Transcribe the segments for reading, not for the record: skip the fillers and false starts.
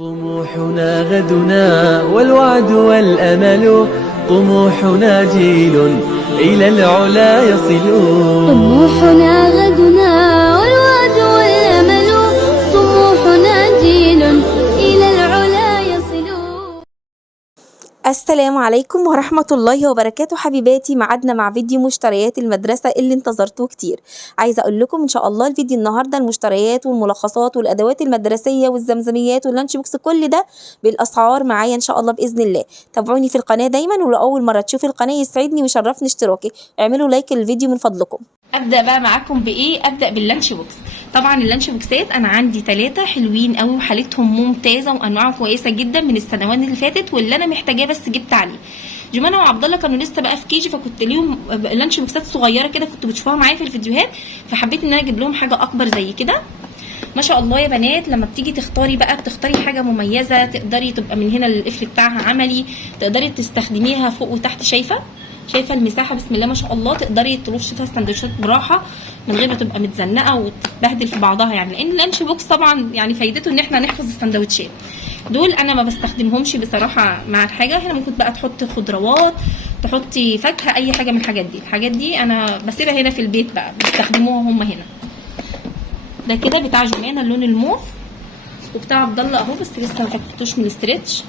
طموحنا غدنا والوعد والأمل، طموحنا جيل إلى العلا يصل. طموحنا غدنا والوعد والأمل، طموحنا جيل إلى العلا يصل. السلام عليكم ورحمة الله وبركاته حبيباتي. معادنا مع فيديو مشتريات المدرسة اللي انتظرتوه كتير. عايزة اقول لكم ان شاء الله الفيديو النهاردة المشتريات والملخصات والادوات المدرسية والزمزميات واللانش بوكس كل ده بالاسعار معايا ان شاء الله باذن الله. تابعوني في القناة دايما، ولأول مرة تشوفي القناة يسعدني ويشرفني اشتراكك. اعملوا لايك للفيديو من فضلكم. ابدا بقى معاكم بايه؟ ابدا باللانش بوكس. طبعا اللانش بوكسات انا عندي 3 حلوين قوي وحالتهم ممتازه وانواعهم كويسه جدا من السنوات اللي فاتت، واللي انا محتاجاه بس جبت عليه. جمانة وعبد الله كانوا لسه بقى في كيجي، فكنت ليهم اللانش بوكسات صغيره كده كنت بتشوفوها معايا في الفيديوهات، فحبيت ان انا اجيب لهم حاجه اكبر زي كده. ما شاء الله يا بنات، لما بتيجي تختاري بقى بتختاري حاجه مميزه، تقدري تبقى من هنا القفل بتاعها عملي، تقدري تستخدميها فوق وتحت. شايفه المساحه بسم الله ما شاء الله، تقدري ترشي فيها السندوتشات براحه من غير ما تبقى متزنقه وتبهدل في بعضها يعني، لان اللانش بوكس طبعا يعني فايدته ان احنا نحفظ السندوتشات. دول انا ما بستخدمهمش بصراحه مع الحاجه. هنا ممكن بقى تحطي خضروات، تحطي فاكهه، اي حاجه من الحاجات دي انا بسيبها هنا في البيت بقى بيستخدموها هم هنا. ده كده بتاع جمانة اللون الموف، وبتاع عبد الله اهو بس لسه ما فكتوش من الاسترتش.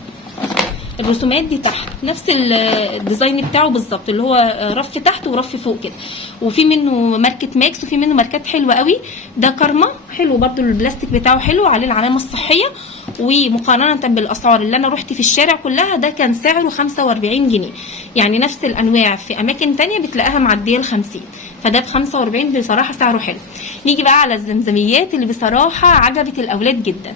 الرسومات دي تحت نفس الديزاين بتاعه بالظبط، اللي هو رف تحت ورف فوق كده، وفي منه ماركه ماكس وفي منه ماركات حلوه قوي. ده كارما حلو برده، البلاستيك بتاعه حلو عليه العلامه الصحيه، ومقارنه بالاسعار اللي انا رحت في الشارع كلها ده كان سعره 45 جنيه. يعني نفس الانواع في اماكن تانية بتلاقيها معديه ال50، فده ب 45 بصراحه سعره حلو. نيجي بقى على الزمزميات اللي بصراحه عجبت الاولاد جدا.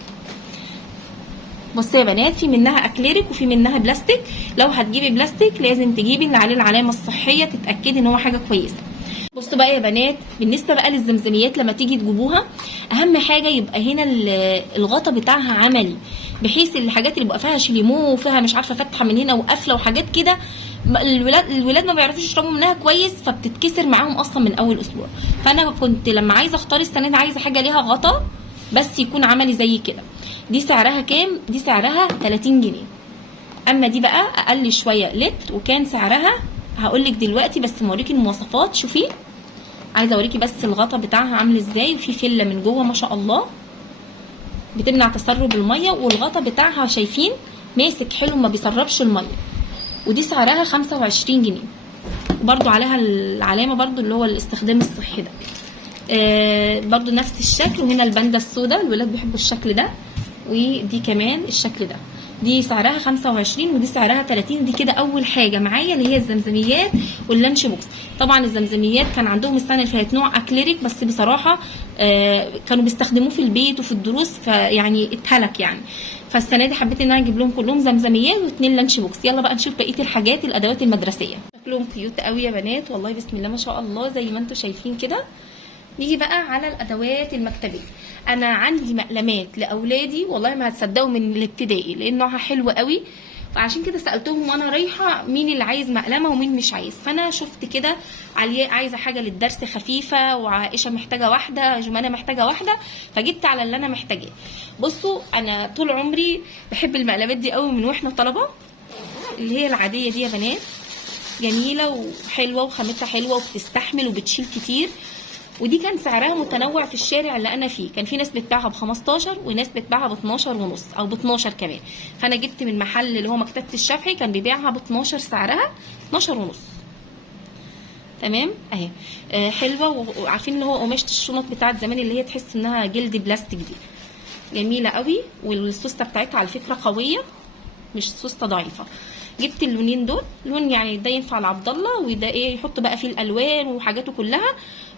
بصوا يا بنات، في منها اكليريك وفي منها بلاستيك. لو هتجيبي بلاستيك لازم تجيبي اللي عليه العلامه الصحيه، تتاكدي ان هو حاجه كويسه. بصوا بقى يا بنات، بالنسبه بقى للزمزميات لما تيجي تجيبوها، اهم حاجه يبقى هنا الغطا بتاعها عملي، بحيث الحاجات اللي بيبقى فيها شليمو وفيها مش عارفه فتحه من هنا وقافله وحاجات كده، الولاد ما بيعرفوش يشربوا منها كويس، فبتتكسر معاهم اصلا من اول اسبوع. فانا كنت لما عايزه اختار السنه دي عايزه حاجه ليها غطا بس يكون عملي زي كده. دي سعرها كام؟ دي سعرها 30 جنيه. اما دي بقى اقل شويه لتر، وكان سعرها هقولك دلوقتي بس موريكي المواصفات. شوفي، عايزه اوريكي بس الغطا بتاعها عامل ازاي، وفي فله من جوه ما شاء الله بتمنع تسرب الميه، والغطا بتاعها شايفين ماسك حلو ما بيسربش الميه. ودي سعرها 25 جنيه، برضو عليها العلامه برضو اللي هو الاستخدام الصحي ده. برضو نفس الشكل، وهنا الباندا السوداء الولاد بيحبوا الشكل ده، ودي كمان الشكل ده. دي سعرها 25 ودي سعرها 30. دي كده اول حاجه معايا اللي هي الزمزميات واللانش بوكس. طبعا الزمزميات كان عندهم السنه اللي فاتت نوع اكليريك، بس بصراحه كانوا بيستخدموه في البيت وفي الدروس، فيعني اتهلك يعني. فالسنه دي حبيت ان انا اجيب لهم كلهم زمزميات و2 لانش بوكس. يلا بقى نشوف بقيه الحاجات الادوات المدرسيه. شكلهم كيوت قوي يا بنات والله، بسم الله ما شاء الله زي ما انتم شايفين كده. نيجي بقى على الادوات المكتبيه. انا عندي مقلمات لاولادي والله ما هتصدقوا من الابتدائي، لان نوعها حلو قوي، فعشان كده سالتهم وانا رايحه مين اللي عايز مقلمه ومين مش عايز. فانا شفت كده علياء عايزه حاجه للدرس خفيفه، وعائشه محتاجه واحده، جمانه محتاجه واحده، فجبت على اللي انا محتاجاه. بصوا انا طول عمري بحب المقلمات دي قوي من واحنا طلبه، اللي هي العاديه دي يا بنات، جميله وحلوه وخامتها حلوه وبتستحمل وبتشيل كتير. ودي كان سعرها متنوع في الشارع اللي انا فيه، كان في ناس بتباعها ب15 وناس بتباعها ب12 ونص او ب12 كمان. فانا جبت من محل اللي هو مكتبه الشافعي كان بيبيعها ب12، سعرها 12 ونص. تمام اهي. حلوه، وعارفين اللي هو قماشه الشنط بتاعت زمان اللي هي تحس انها جلد بلاستيك دي، جميله قوي. والسوسته بتاعتها على فكره قويه مش سوسته ضعيفه. جبت اللونين دول، لون يعني ده ينفع لعبد الله، وده ايه يحط بقى فيه الالوان وحاجاته كلها،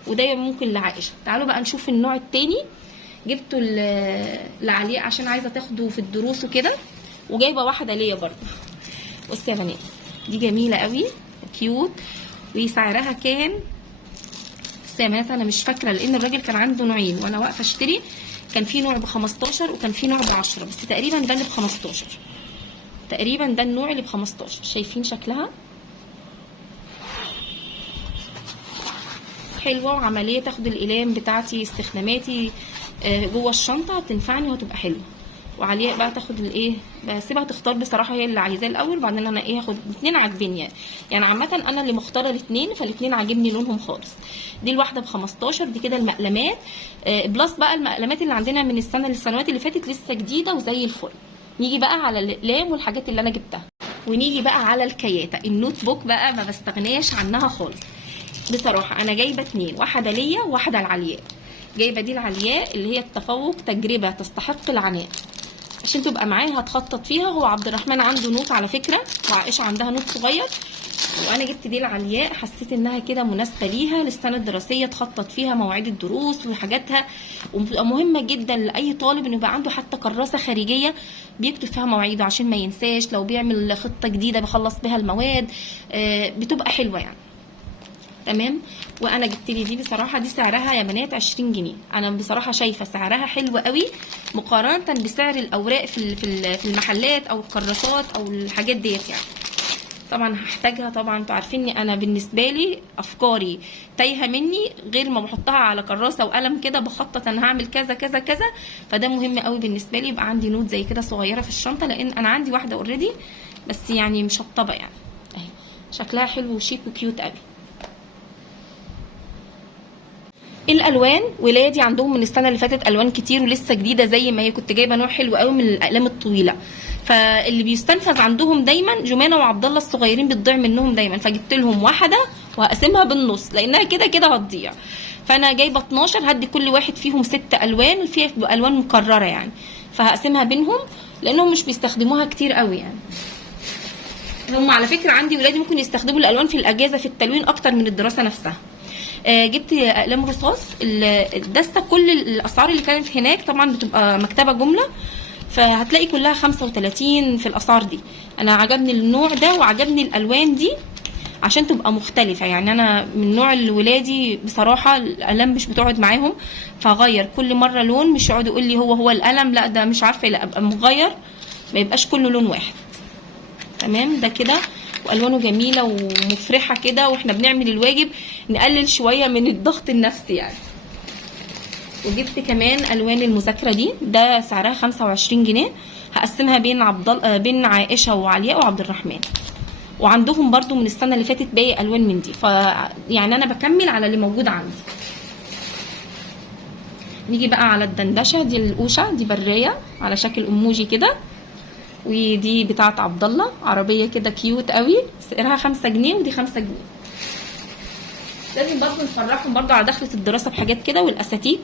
وده ممكن لعائشه. تعالوا بقى نشوف النوع التاني. جبته لعلياء عشان عايزه تاخده في الدروس وكده، وجايبه واحده ليا برده. بصوا يا بنات، دي جميله قوي كيوت، وسعرها كان بس يا بنات انا مش فاكره، لان الراجل كان عنده نوعين وانا واقفه اشتري، كان في نوع ب15 وكان في نوع ب10، بس تقريبا ده اللي ب15. تقريبا ده النوع اللي ب15. شايفين شكلها حلوه وعمليه، تاخد الاقلام بتاعتي استخداماتي جوه الشنطه تنفعني وهتبقى حلوه. وعلياء بقى تاخد الايه، بسيبها تختار بصراحه هي اللي عايزاه الاول، وبعدين انا ايه هاخد الاثنين عاجبيني يعني عامه انا اللي مختاره الاثنين، فالاثنين عاجبني لونهم خالص. دي الواحده ب15. دي كده المقلمات بلس بقى المقلمات اللي عندنا من السنوات اللي فاتت لسه جديده وزي الفل. نيجي بقى على الاقلام والحاجات اللي انا جبتها، ونيجي بقى على الكياته. النوت بوك بقى ما بستغناش عنها خالص بصراحه. انا جايبه اتنين، واحده ليا وواحده العلياء. جايبه دي العلياء اللي هي التفوق تجربه تستحق العناء، عشان تبقى معاها هتخطط فيها. هو عبد الرحمن عنده نوت على فكره، وعائشه عندها نوت صغير، وانا جبت دي العلياء حسيت انها كده مناسبه ليها للسنه الدراسيه، تخطط فيها مواعيد الدروس وحاجاتها، وبتبقى مهمه جدا لاي طالب انه يبقى عنده حتى كراسه خارجيه بيكتب فيها مواعيده عشان ما ينساش، لو بيعمل خطه جديده بيخلص بها المواد. بتبقى حلوه يعني. تمام. وانا جبت لي دي بصراحه، دي سعرها يا بنات 20 جنيه. انا بصراحه شايفه سعرها حلو قوي مقارنه بسعر الاوراق في المحلات او الكراسات او الحاجات ديت يعني. طبعا هحتاجها، طبعا انتوا عارفين انا بالنسبه لي افكاري تايهه مني، غير ما بحطها على كراسه وقلم كده بخطط انا هعمل كذا كذا كذا. فده مهم قوي بالنسبه لي يبقى عندي نوت زي كده صغيره في الشنطه، لان انا عندي واحده اوريدي بس يعني مشطبه يعني اهي، شكلها حلو وشيك وكيوت قوي. الالوان ولادي عندهم من السنه اللي فاتت الوان كتير ولسه جديده زي ما هي. كنت جايبه نوع حلو قوي من الاقلام الطويله، فاللي بيستنفذ عندهم دايما جمانه وعبد الله الصغيرين بتضيع منهم دايما، فجبت لهم واحده وهقسمها بالنص لانها كده كده هتضيع. فانا جايبه 12، هدي كل واحد فيهم 6 الوان، فيها الوان مكرره يعني، فهقسمها بينهم لانهم مش بيستخدموها كتير قوي يعني. هم على فكره عندي ولادي ممكن يستخدموا الالوان في الاجازه في التلوين اكتر من الدراسه نفسها. جبت اقلام رصاص الدسته، كل الاسعار اللي كانت هناك طبعا بتبقى مكتبه جمله، فهتلاقي كلها 35 في الاسعار دي. انا عجبني النوع ده وعجبني الالوان دي عشان تبقى مختلفه يعني. انا من نوع الولادي بصراحه القلم مش بتقعد معاهم، فغير كل مره لون، مش يقعد يقول لي هو القلم، لا ده مش عارفه، لا ابقى مغير ما يبقاش كله لون واحد. تمام. ده كده والوانه جميله ومفرحه كده، واحنا بنعمل الواجب نقلل شويه من الضغط النفسي يعني. وجبت كمان الوان المذاكره ددي، ده سعرها 25 جنيه. هقسمها بين عائشه وعلياء وعبد الرحمن، وعندهم برضو من السنه اللي فاتت باقي الوان من دي، يعني انا بكمل على اللي موجود عندي. نيجي بقى على الدندشه. دي القوشه، دي بريه على شكل اموجي كده، ودي بتاعه عبد الله عربيه كده كيوت قوي، سعرها 5 جنيه، ودي 5 جنيه. لازم برضو نفرحهم برضو على دخلة الدراسه بحاجات كده. والاساتيك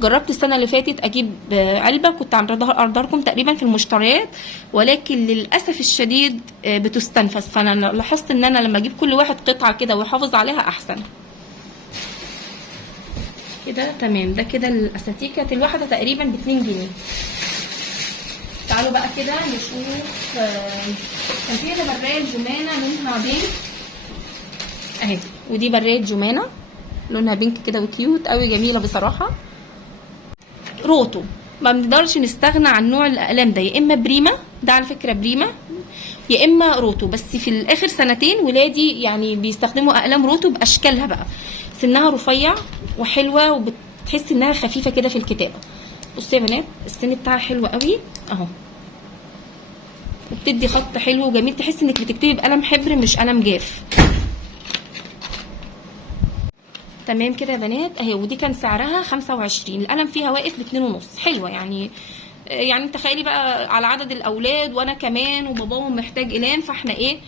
جربت السنه اللي فاتت اجيب علبه، كنت عرضها لكم تقريبا في المشتريات، ولكن للاسف الشديد بتستنفذ، فانا لاحظت ان انا لما اجيب كل واحد قطعه كده ويحافظ عليها احسن كده. تمام. ده كده الاساتيك كانت الواحده تقريبا ب2 جنيه. تعالوا بقى كده نشوف. كان في هنا برية جمانة لونها بينك اهي، ودي برية جمانة لونها بينك كده وكيوت قوي، جميلة بصراحة. روتو ما بنقدرش نستغنى عن نوع الاقلام ده، يا اما بريما، ده على فكرة بريما، يا اما روتو. بس في الاخر سنتين ولادي يعني بيستخدموا اقلام روتو باشكالها بقى، سنها رفيع وحلوة وبتحس انها خفيفة كده في الكتابة. بصوا يا بنات السن بتاعها حلو قوي اهو، وبتدي خط حلو وجميل، تحس انك بتكتبي بقلم حبر مش قلم جاف. تمام كده يا بنات اهي. ودي كان سعرها 25، القلم فيها واقف ب2.5، حلوه يعني. يعني تخيلي بقى على عدد الاولاد وانا كمان وباباهم محتاج اقلام، فاحنا ايه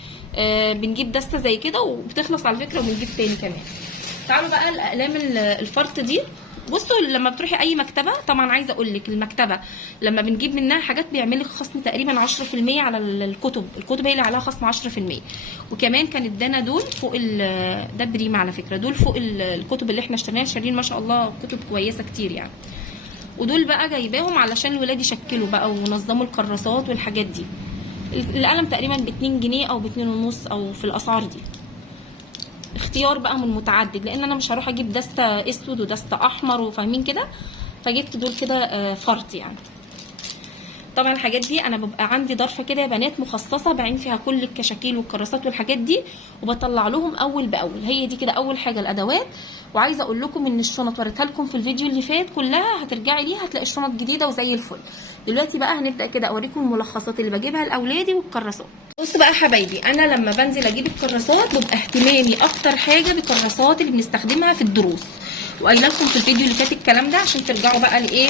بنجيب دسته زي كده وبتخلص على فكره، وبنجيب تاني كمان. تعالوا بقى الاقلام الفرط دي. بصوا لما بتروحي اي مكتبه، طبعا عايزه اقول لك المكتبه لما بنجيب منها حاجات بيعمل لك خصم تقريبا 10% على الكتب هي اللي عليها خصم 10%. وكمان كان ادانا دول فوق ده بريم على فكره، دول فوق الكتب اللي احنا اشتريناها، شارين ما شاء الله كتب كويسه كتير يعني. ودول بقى جايباهم علشان الولاد يشكلوا بقى ونظموا الكراسات والحاجات دي. القلم تقريبا ب2 جنيه او ب2.5 او في الاسعار دي. اختيار بقى من متعدد، لان انا مش هروح اجيب دسته اسود ودسته احمر وفاهمين كده، فجبت دول كده فرط يعني. طبعا الحاجات دي انا ببقى عندي ظرفه كده يا بنات مخصصه بعين فيها كل الكشاكيل والكراسات والحاجات دي، وبطلع لهم اول باول. هي دي كده اول حاجه الادوات، وعايزه اقول لكم ان الشنط وريتها لكم في الفيديو اللي فات كلها، هترجعي ليها هتلاقي الشنط جديده وزي الفل. دلوقتي بقى هنبدا كده اوريكم الملخصات اللي بجيبها لاولادي والكراسات. بصوا بقى يا حبايبي، انا لما بنزل اجيب الكراسات بيبقى اهتمامي اكتر حاجه بالكراسات اللي بنستخدمها في الدروس، وقايله لكم في الفيديو اللي فات الكلام ده عشان ترجعوا بقى لايه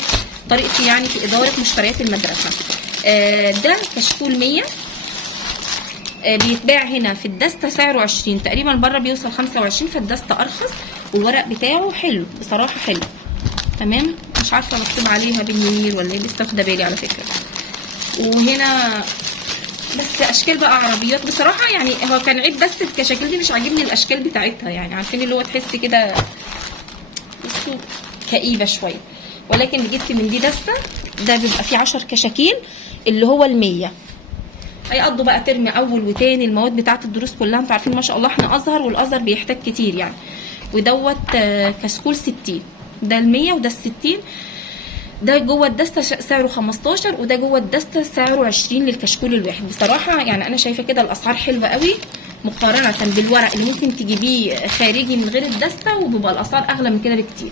طريقتي يعني في اداره مشتريات المدرسه. ده كشكول 100 بيتباع هنا في الدستة سعره 20 تقريبا، بره بيوصل 25، فالدستة ارخص والورق بتاعه حلو بصراحه، حلو تمام. مش عارفه مكتوب عليها بالنير ولا ايه، لسه واخده بالي على فكره. وهنا بس اشكال بقى عربيات بصراحه، يعني هو كان عيب بس الكشاكيل دي مش عاجبني الاشكال بتاعتها، يعني عارفين اللي هو تحس كده بصوا كئيبه شويه. ولكن جبت من دي دسته، ده بيبقى فيه 10 كشاكيل اللي هو ال100، هيقضوا بقى ترم اول وتاني المواد بتاعه الدروس كلها. انتوا عارفين ما شاء الله احنا ازهر، والازهر بيحتاج كتير يعني. ودوت كشكول 60، ده ال100 وده ال60. ده جوه الدسته سعره 15، وده جوه الدسته سعره 20 للكشكول الواحد. بصراحه يعني انا شايفه كده الاسعار حلوه قوي مقارنه بالورق اللي ممكن تجيبيه خارجي من غير الدسته، وبيبقى الاسعار اغلى من كده بكتير.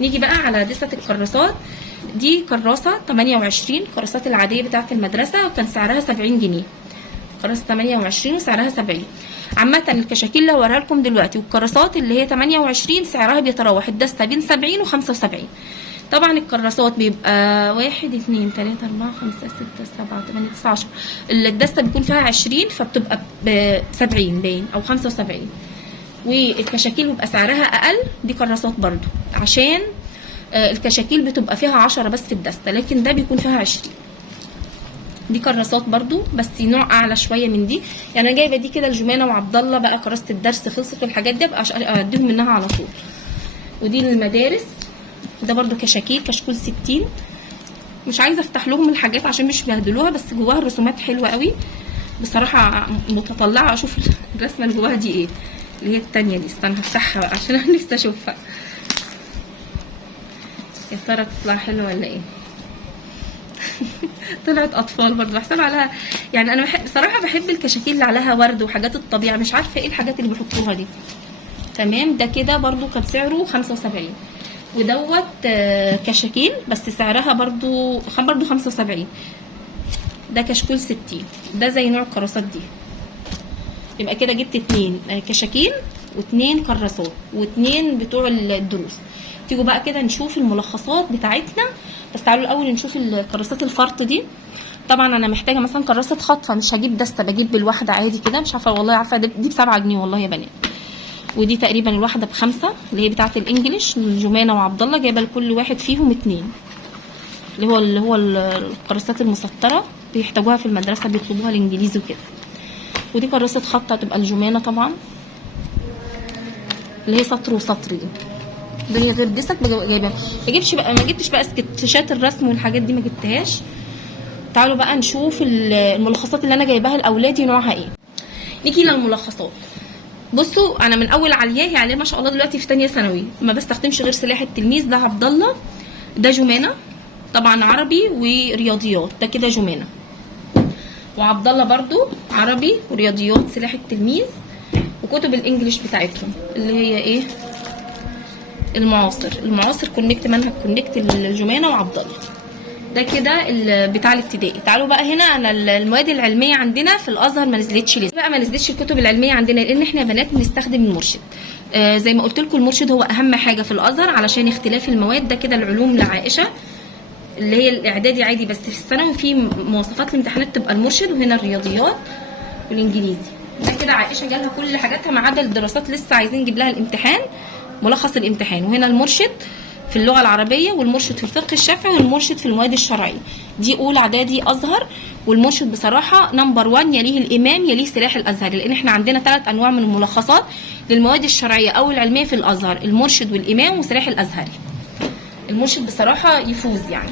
نيجي بقى على دسته الكراسات. دي كراسه 28، الكراسات العاديه بتاعه المدرسه، وكان سعرها 70 جنيه. كراسه 28 وسعرها 70. عامه الكشاكيل اللي هوريها لكم دلوقتي والكراسات اللي هي 28 سعرها بيتراوح الدسته بين 70 و75. طبعا الكراسات بيبقى 1 2 3 4 5 6 7 8 9 10، الدسته بيكون فيها 20 فبتبقى ب 70 باين او 75. والكشاكيل بيبقى سعرها اقل. دي كراسات برضو عشان الكشاكيل بتبقى فيها 10 بس في الدسته، لكن ده بيكون فيها 20. دي كراسات برضو بس نوع اعلى شويه من دي، يعني انا جايبه دي كده الجمانه وعبد الله بقى كراسه الدرس خلصت والحاجات دي ابقى اديهم منها على طول. ودي للمدارس، ده برضو كشاكيل كشكول 60. مش عايزه افتح لهم الحاجات عشان مش بيهدلوها، بس جواها الرسومات حلوه قوي بصراحه. متطلعه اشوف الرسمه اللي جواها دي ايه، اللي هي التانية دي. استنى هفتحها بقى عشان انا نفسي اشوفها، يا ترى تطلع حلوه ولا ايه. طلعت اطفال برضو بحسب عليها، يعني انا بصراحه بحب الكشاكيل اللي عليها ورد وحاجات الطبيعه، مش عارفه ايه الحاجات اللي بيحطوها دي. تمام. ده كده برضو كان سعره 75. ودوت كشاكيل بس سعرها برضو 75. ده كشكول 60. ده زي نوع الكراسات دي. يبقى كده جبت 2 كشاكيل و2 كراسات و2 بتوع الدروس. تيجوا بقى كده نشوف الملخصات بتاعتنا. بس تعالوا الاول نشوف الكراسات الفرط دي. طبعا انا محتاجه مثلا كراسه خط، فمش هجيب دسته، بجيب بالواحده عادي كده. مش عارفه والله، عارفه دي ب7 جنيه والله يا بنات. ودي تقريبا الواحده ب5 اللي هي بتاعه الانجليش، جمانه وعبد الله جايبه لكل واحد فيهم 2 اللي هو الكراسات المسطره بيحتاجوها في المدرسه، بيطلبوها الانجليزي وكده. ودي كراسه خط هتبقى الجمانه طبعا اللي هي سطر وسطر دي غير ديسك جايبها. ما جبتش بقى سكتشات الرسم والحاجات دي، ما جبتهاش. تعالوا بقى نشوف الملخصات اللي انا جايباها لاولادي نوعها ايه. نيجي للملخصات. بصوا انا من اول علياه عليه ما شاء الله دلوقتي في ثانيه ثانوي، ما بستخدمش غير سلاح التلميذ. ده عبد الله، ده جمانه طبعا عربي ورياضيات، ده كده جمانه. وعبد الله برضو عربي ورياضيات سلاح التلميذ، وكتب الانجليش بتاعتهم اللي هي ايه المعاصر كونكت، منهج كونكت الجمانه وعبد الله. ده كده بتاع الابتدائي. تعالوا بقى هنا انا المواد العلميه عندنا في الازهر ما نزلتش لسه بقى، ما نزلتش الكتب العلميه عندنا لان احنا بنات بنستخدم المرشد. زي ما قلت لكم المرشد هو اهم حاجه في الازهر علشان اختلاف المواد. ده كده العلوم لعائشه اللي هي الاعدادي عادي، بس في الثانوي في مواصفات الامتحانات تبقى المرشد، وهنا الرياضيات والانجليزي. ده كده عائشه جالها كل حاجاتها ما عدا الدراسات، لسه عايزين نجيب لها الامتحان ملخص الامتحان. وهنا المرشد في اللغه العربيه، والمرشد في الفقه الشافعي، والمرشد في المواد الشرعيه. دي اولى اعدادي ازهر. والمرشد بصراحه نمبر 1، يليه الامام، يليه سلاح الازهري، لان احنا عندنا 3 انواع من الملخصات للمواد الشرعيه او العلميه في الازهر: المرشد والامام وسلاح الازهري. المرشد بصراحه يفوز يعني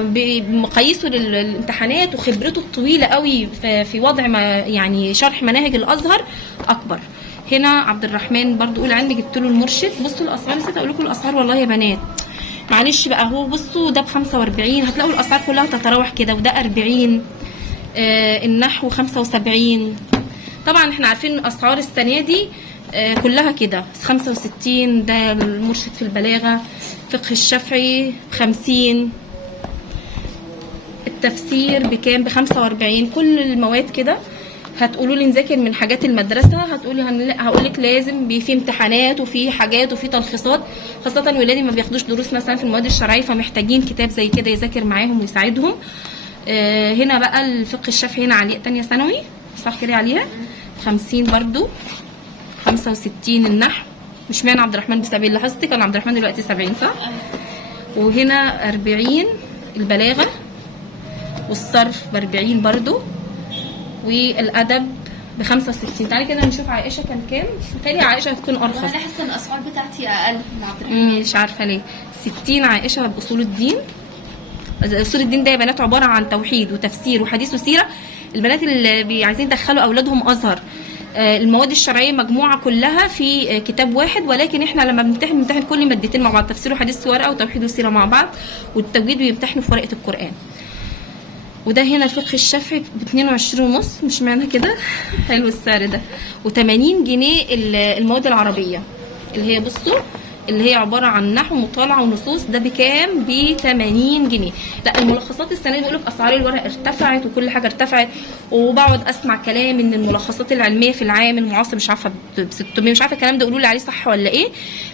بمقاييسه للامتحانات وخبرته الطويله قوي في وضع ما يعني شرح مناهج الازهر اكبر. هنا عبد الرحمن برضو اولى علمي، جبت له المرشد. بصوا الاسعار، نسيت اقول لكم الاسعار والله يا بنات، معلش بقى. هو بصوا ده ب45، هتلاقوا الاسعار كلها تتراوح كده. وده 40. النحو 75. طبعا احنا عارفين اسعار السنه دي كلها كده 65. ده المرشد في البلاغة. فقه الشافعي ب50. التفسير بكام؟ ب45. كل المواد كده. هتقولوا لي نذاكر من حاجات المدرسه، هقولك لازم في امتحانات وفي حاجات وفي تلخيصات، خاصه ولادي ما بياخدوش دروس مثلا في المواد الشرعيه، فمحتاجين كتاب زي كده يذاكر معاهم ويساعدهم. هنا بقى الفقه الشافعي هنا عليه تانية ثانوي، صح كده عليها 50 برضو. 65 النحو. مش معنى عبد الرحمن بسبيل لاحظتي كان عبد الرحمن دلوقتي 70 صح. وهنا 40 البلاغه، والصرف ب40 برضو، والادب ب65. تعالي كده نشوف عائشه كان كام. متهيألي عائشه هتكون ارخص. انا حاسه ان الاسعار بتاعتي اقل من عبد الرحمن. مش عارفه ليه. 60 عائشه باصول الدين. اصول الدين ده يا بنات عباره عن توحيد وتفسير وحديث وسيره. البنات اللي عايزين يدخلوا اولادهم ازهر، المواد الشرعيه مجموعه كلها في كتاب واحد، ولكن احنا لما بنمتحن كل مادتين مع بعض، تفسير وحديث في ورقه وتوحيد وسيره مع بعض، والتجويد بيمتحنوا في ورقه القران. وده هنا الفقه الشافعي ب22.5. مش معنى كده حلو السعر ده. و80 جنيه المواد العربيه اللي هي بصوا اللي هي عباره عن نحو ومطالعه ونصوص. ده بكام؟ ب80 جنيه. لا الملخصات السنه دي بيقولك اسعار الورق ارتفعت وكل حاجه ارتفعت، وبقعد اسمع كلام ان الملخصات العلميه في العام المعاصر مش عارفه ب600. مش عارفه الكلام ده قولوا لي عليه صح ولا ايه،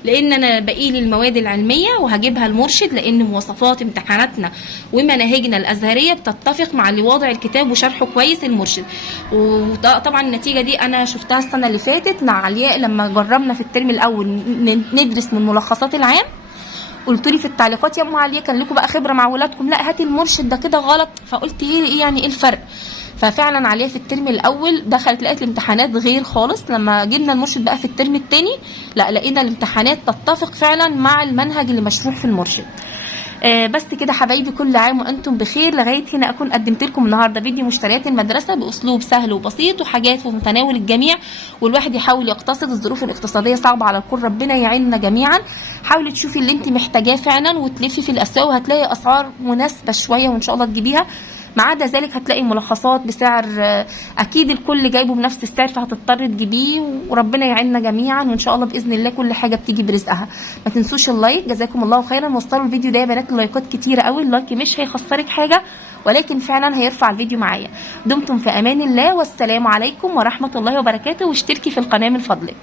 لان انا باقي لي المواد العلميه وهجيبها المرشد، لان مواصفات امتحاناتنا ومناهجنا الازهريه بتتفق مع اللي واضع الكتاب وشرحه كويس المرشد. وطبعا النتيجه دي انا شفتها السنه اللي فاتت مع علياء لما جربنا في الترم الاول ندرس من ملخصات العام. قلت لي في التعليقات يا ام علياء كان لكم بقى خبره مع ولادكم، لا هاتي المرشد ده كده غلط. فقلت ايه يعني ايه الفرق؟ ففعلا علياء في الترم الاول دخلت لقيت الامتحانات غير خالص. لما جبنا المرشد بقى في الترم الثاني لا لقينا الامتحانات تتفق فعلا مع المنهج اللي مشروح في المرشد. بس كده حبايبي، كل عام وانتم بخير. لغايه هنا اكون قدمت لكم النهارده فيديو مشتريات المدرسه باسلوب سهل وبسيط وحاجات في متناول الجميع، والواحد يحاول يقتصد. الظروف الاقتصاديه صعبه على الكل، ربنا يعيننا جميعا. حاولي تشوفي اللي انت محتاجاه فعلا وتلفي في الاسواق وهتلاقي اسعار مناسبه شويه وان شاء الله تجيبيها. ما عدا ذلك هتلاقي ملخصات بسعر اكيد الكل جايبه بنفس السعر، فهتضطر تجيبيه. وربنا يعيننا جميعا وان شاء الله باذن الله كل حاجه بتيجي برزقها. ما تنسوش اللايك، جزاكم الله خيرا. وصلوا الفيديو ده يا بنات اللايكات كتيره قوي. اللايك مش هيخسرك حاجه ولكن فعلا هيرفع الفيديو معايا. دمتم في امان الله، والسلام عليكم ورحمه الله وبركاته. واشتركي في القناه من فضلك.